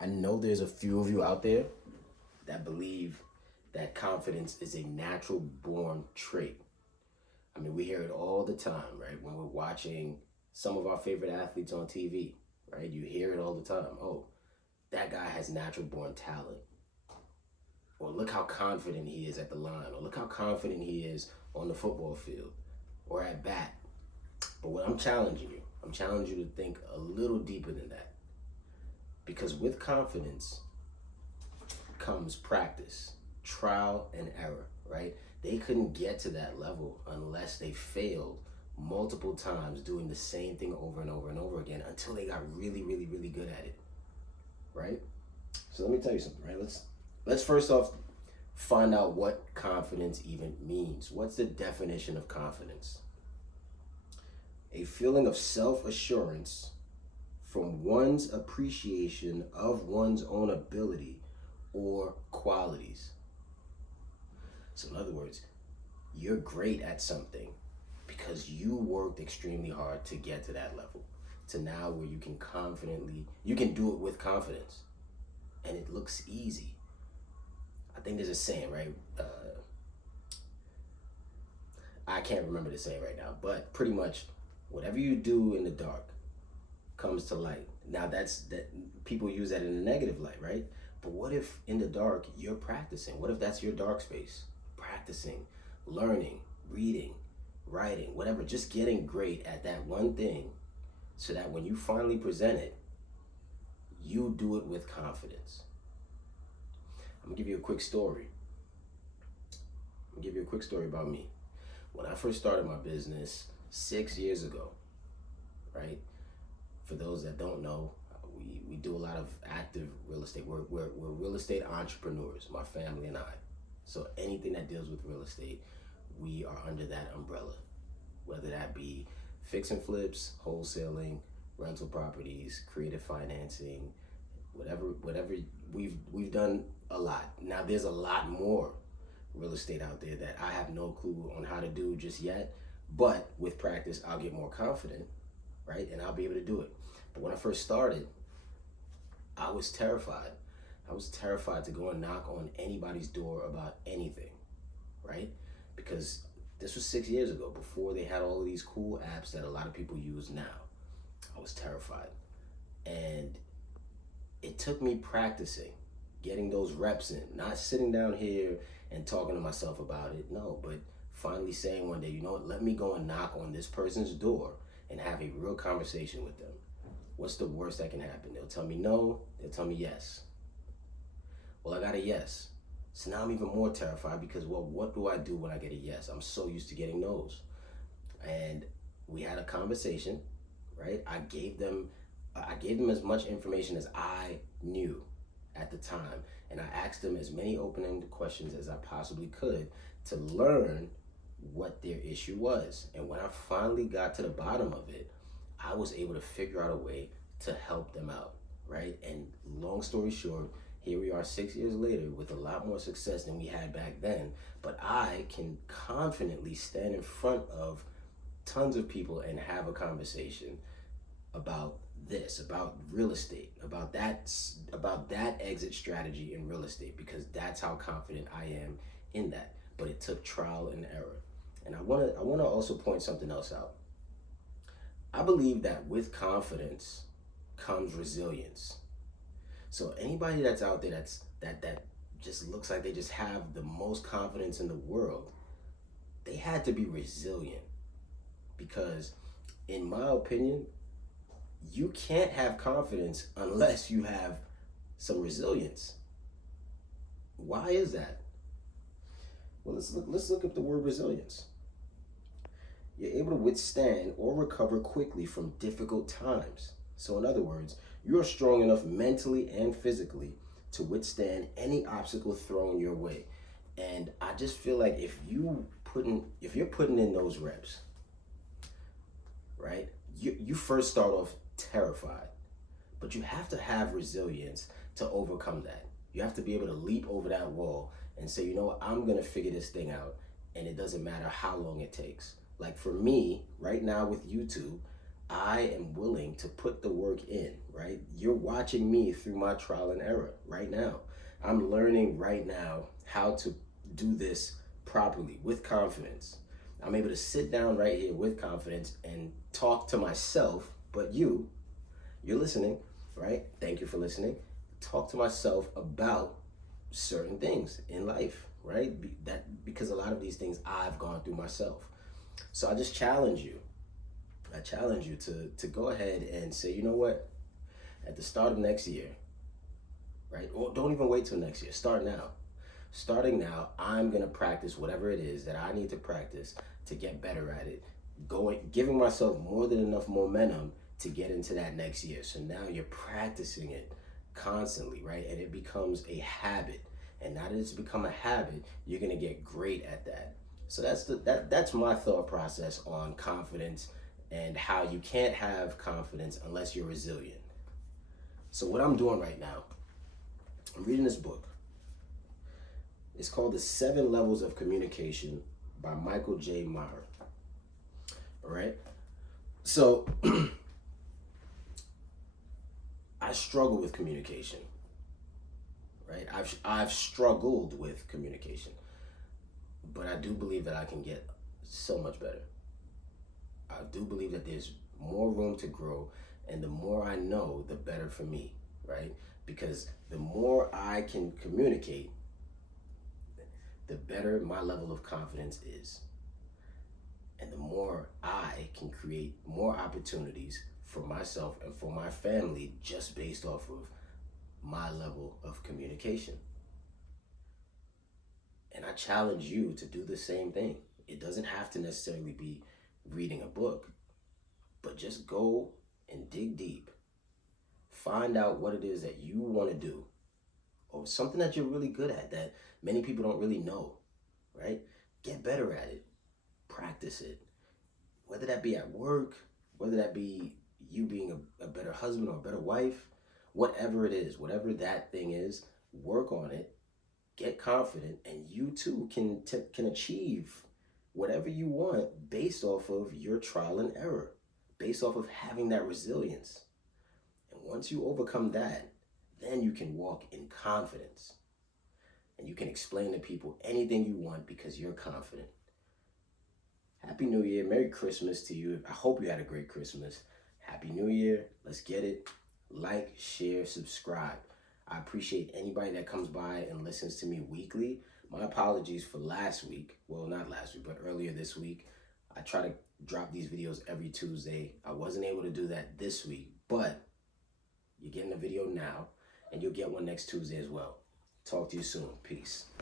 I know there's a few of you out there that believe that confidence is a natural born trait. I mean, we hear it all the time, right? When we're watching some of our favorite athletes on TV, right? You hear it all the time. Oh, that guy has natural born talent. Or look how confident he is at the line. Or look how confident he is on the football field or at bat. But what I'm challenging you to think a little deeper than that. Because with confidence comes practice, trial and error, right? They couldn't get to that level unless they failed multiple times doing the same thing over and over and over again until they got really, really, really good at it, right? So let me tell you something, right? Let's first off find out what confidence even means. What's the definition of confidence? A feeling of self-assurance from one's appreciation of one's own ability or qualities. So in other words, you're great at something because you worked extremely hard to get to that level, to now where you can do it with confidence, and it looks easy. I think there's a saying, right? I can't remember the saying right now, but pretty much whatever you do in the dark comes to light. Now that people use that in a negative light, right? But what if in the dark you're practicing? What if that's your dark space? Practicing, learning, reading, writing, whatever, just getting great at that one thing so that when you finally present it, you do it with confidence. I'm gonna give you a quick story. About me. When I first started my business 6 years ago, right? For those that don't know, we do a lot of active real estate. We're real estate entrepreneurs, my family and I. So anything that deals with real estate, we are under that umbrella. Whether that be fix and flips, wholesaling, rental properties, creative financing, whatever we've done a lot. Now there's a lot more real estate out there that I have no clue on how to do just yet, but with practice I'll get more confident, right? And I'll be able to do it. But when I first started, I was terrified. I was terrified to go and knock on anybody's door about anything, right? Because this was 6 years ago, before they had all of these cool apps that a lot of people use now. I was terrified. And it took me practicing, getting those reps in, not sitting down here and talking to myself about it, no, but finally saying one day, you know what, let me go and knock on this person's door and have a real conversation with them. What's the worst that can happen? They'll tell me no, they'll tell me yes. Well, I got a yes. So now I'm even more terrified because, well, what do I do when I get a yes? I'm so used to getting no's. And we had a conversation, right? I gave them as much information as I knew at the time. And I asked them as many open-ended questions as I possibly could to learn what their issue was. And when I finally got to the bottom of it, I was able to figure out a way to help them out, right? And long story short, here we are 6 years later with a lot more success than we had back then. But I can confidently stand in front of tons of people and have a conversation about this, about real estate, about that exit strategy in real estate, because that's how confident I am in that. But it took trial and error. And I wanna also point something else out. I believe that with confidence comes resilience. So anybody that's out there that just looks like they just have the most confidence in the world, they had to be resilient. Because in my opinion, you can't have confidence unless you have some resilience. Why is that? Well, let's look up the word resilience. You're able to withstand or recover quickly from difficult times. So in other words, you're strong enough mentally and physically to withstand any obstacle thrown your way. And I just feel like if you're putting in those reps, right? You first start off terrified, but you have to have resilience to overcome that. You have to be able to leap over that wall and say, you know what, I'm gonna figure this thing out, and it doesn't matter how long it takes. Like for me, right now with YouTube, I am willing to put the work in, right? You're watching me through my trial and error right now. I'm learning right now how to do this properly with confidence. I'm able to sit down right here with confidence and talk to myself, but you're listening, right? Thank you for listening. Talk to myself about certain things in life, right? Because a lot of these things I've gone through myself. So I just challenge you. I challenge you to go ahead and say, you know what? At the start of next year, right? Or don't even wait till next year. Start now. Starting now, I'm gonna practice whatever it is that I need to practice to get better at it. Giving myself more than enough momentum to get into that next year. So now you're practicing it constantly, right? And it becomes a habit. And now that it's become a habit, you're gonna get great at that. So that's my thought process on confidence and how you can't have confidence unless you're resilient. So what I'm doing right now, I'm reading this book. It's called The 7 Levels of Communication by Michael J. Meyer. All right. So I struggle with communication, right? I've struggled with communication, but I do believe that I can get so much better. I do believe that there's more room to grow, and the more I know, the better for me, right? Because the more I can communicate, the better my level of confidence is. And the more I can create more opportunities for myself and for my family just based off of my level of communication. And I challenge you to do the same thing. It doesn't have to necessarily be reading a book, but just go and dig deep. Find out what it is that you want to do, or something that you're really good at that many people don't really know, right? Get better at it. Practice it. Whether that be at work, whether that be you being a better husband or a better wife, whatever it is, whatever that thing is, work on it, get confident, and you too can achieve whatever you want based off of your trial and error, based off of having that resilience. And once you overcome that, then you can walk in confidence. And you can explain to people anything you want because you're confident. Happy New Year. Merry Christmas to you. I hope you had a great Christmas. Happy New Year. Let's get it. Like, share, subscribe. I appreciate anybody that comes by and listens to me weekly. My apologies for last week. Well, not last week, but earlier this week. I try to drop these videos every Tuesday. I wasn't able to do that this week, but you're getting a video now, and you'll get one next Tuesday as well. Talk to you soon. Peace.